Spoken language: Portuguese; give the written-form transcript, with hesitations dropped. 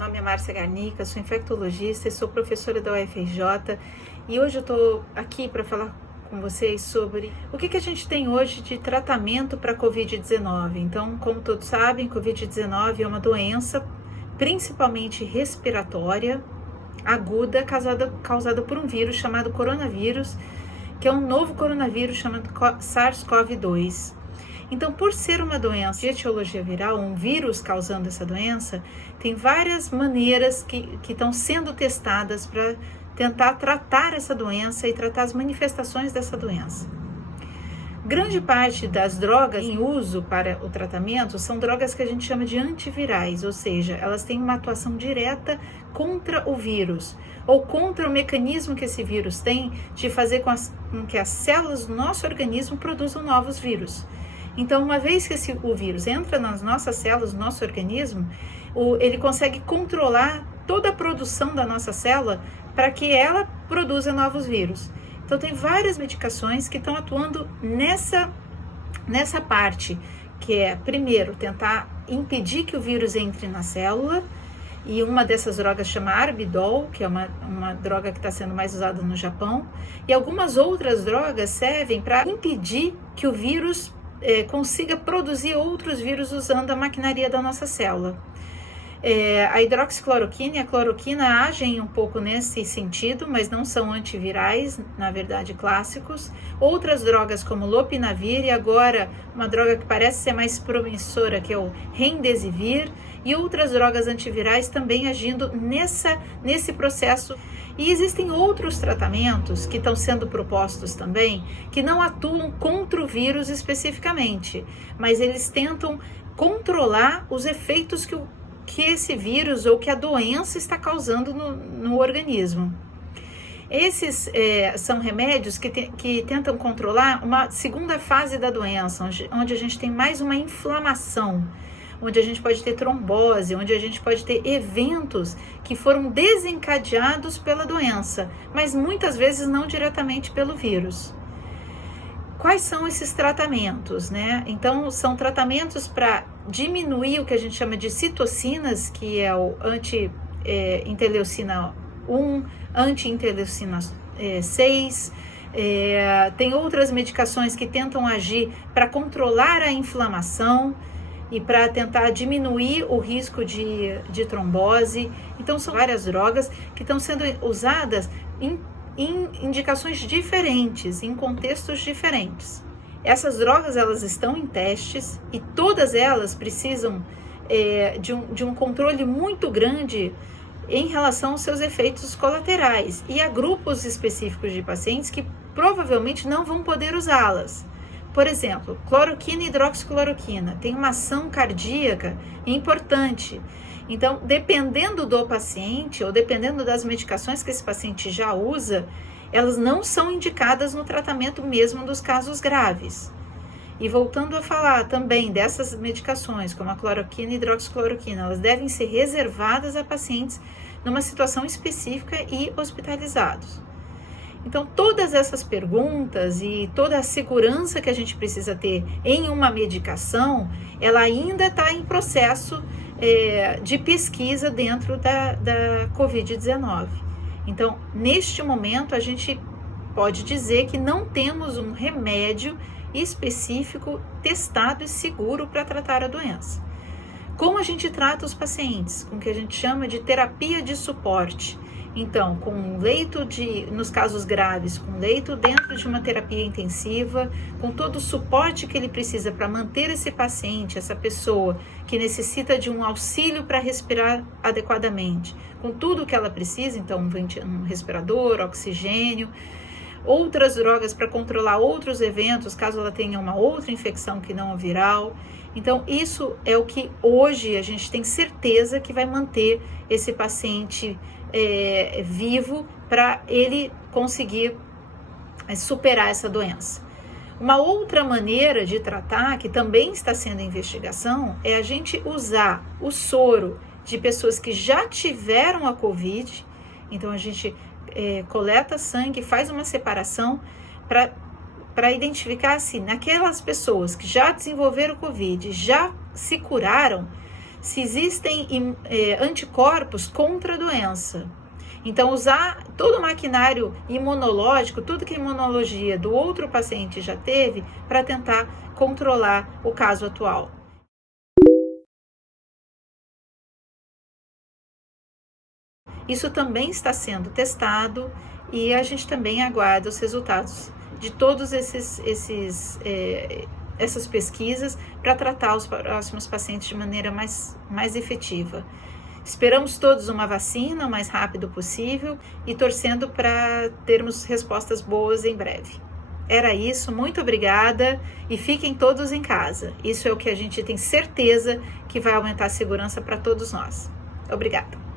nome é Márcia Garnica, sou infectologista e sou professora da UFRJ e hoje eu estou aqui para falar com vocês sobre o que a gente tem hoje de tratamento para Covid-19. Então, como todos sabem, Covid-19 é uma doença principalmente respiratória, aguda, causada por um vírus chamado coronavírus, que é um novo coronavírus chamado SARS-CoV-2. Então, por ser uma doença de etiologia viral, um vírus causando essa doença, tem várias maneiras que estão sendo testadas para tentar tratar essa doença e tratar as manifestações dessa doença. Grande parte das drogas em uso para o tratamento são drogas que a gente chama de antivirais, ou seja, elas têm uma atuação direta contra o vírus ou contra o mecanismo que esse vírus tem de fazer com que as células do nosso organismo produzam novos vírus. Então, uma vez que o vírus entra nas nossas células, no nosso organismo, ele consegue controlar toda a produção da nossa célula para que ela produza novos vírus. Então, tem várias medicações que estão atuando nessa parte, que é, primeiro, tentar impedir que o vírus entre na célula, e uma dessas drogas chama Arbidol, que é uma droga que está sendo mais usada no Japão, e algumas outras drogas servem para impedir que o vírus consiga produzir outros vírus usando a maquinaria da nossa célula. A hidroxicloroquina e a cloroquina agem um pouco nesse sentido, mas não são antivirais, na verdade, clássicos. Outras drogas como lopinavir e agora uma droga que parece ser mais promissora, que é o remdesivir, e outras drogas antivirais também agindo nesse processo. E existem outros tratamentos que estão sendo propostos também, que não atuam contra o vírus especificamente, mas eles tentam controlar os efeitos que esse vírus ou que a doença está causando no organismo. Esses são remédios que tentam controlar uma segunda fase da doença, onde a gente tem mais uma inflamação, onde a gente pode ter trombose, onde a gente pode ter eventos que foram desencadeados pela doença, mas muitas vezes não diretamente pelo vírus. Quais são esses tratamentos, né? Então, são tratamentos para diminuir o que a gente chama de citocinas, que é o anti-interleucina 1, anti-interleucina 6, tem outras medicações que tentam agir para controlar a inflamação e para tentar diminuir o risco de trombose. Então, são várias drogas que estão sendo usadas em indicações diferentes, em contextos diferentes. Essas drogas, elas estão em testes e todas elas precisam de um controle muito grande em relação aos seus efeitos colaterais. E há grupos específicos de pacientes que provavelmente não vão poder usá-las. Por exemplo, cloroquina e hidroxicloroquina tem uma ação cardíaca importante. Então, dependendo do paciente ou dependendo das medicações que esse paciente já usa, elas não são indicadas no tratamento mesmo dos casos graves. E voltando a falar também dessas medicações, como a cloroquina e hidroxicloroquina, elas devem ser reservadas a pacientes numa situação específica e hospitalizados. Então, todas essas perguntas e toda a segurança que a gente precisa ter em uma medicação, ela ainda está em processo de pesquisa dentro da Covid-19. Então, neste momento, a gente pode dizer que não temos um remédio específico, testado e seguro para tratar a doença. Como a gente trata os pacientes? Com o que a gente chama de terapia de suporte. Então, com leito nos casos graves, com leito dentro de uma terapia intensiva, com todo o suporte que ele precisa para manter esse paciente, essa pessoa que necessita de um auxílio para respirar adequadamente, com tudo o que ela precisa, então um respirador, oxigênio, outras drogas para controlar outros eventos, caso ela tenha uma outra infecção que não a viral. Então, isso é o que hoje a gente tem certeza que vai manter esse paciente vivo para ele conseguir superar essa doença. Uma outra maneira de tratar, que também está sendo em investigação, é a gente usar o soro de pessoas que já tiveram a Covid. Então, a gente coleta sangue, faz uma separação para identificar se naquelas pessoas que já desenvolveram Covid, já se curaram, se existem anticorpos contra a doença. Então, usar todo o maquinário imunológico, tudo que a imunologia do outro paciente já teve, para tentar controlar o caso atual. Isso também está sendo testado e a gente também aguarda os resultados de todos essas pesquisas para tratar os próximos pacientes de maneira mais efetiva. Esperamos todos uma vacina o mais rápido possível e torcendo para termos respostas boas em breve. Era isso, muito obrigada e fiquem todos em casa. Isso é o que a gente tem certeza que vai aumentar a segurança para todos nós. Obrigada.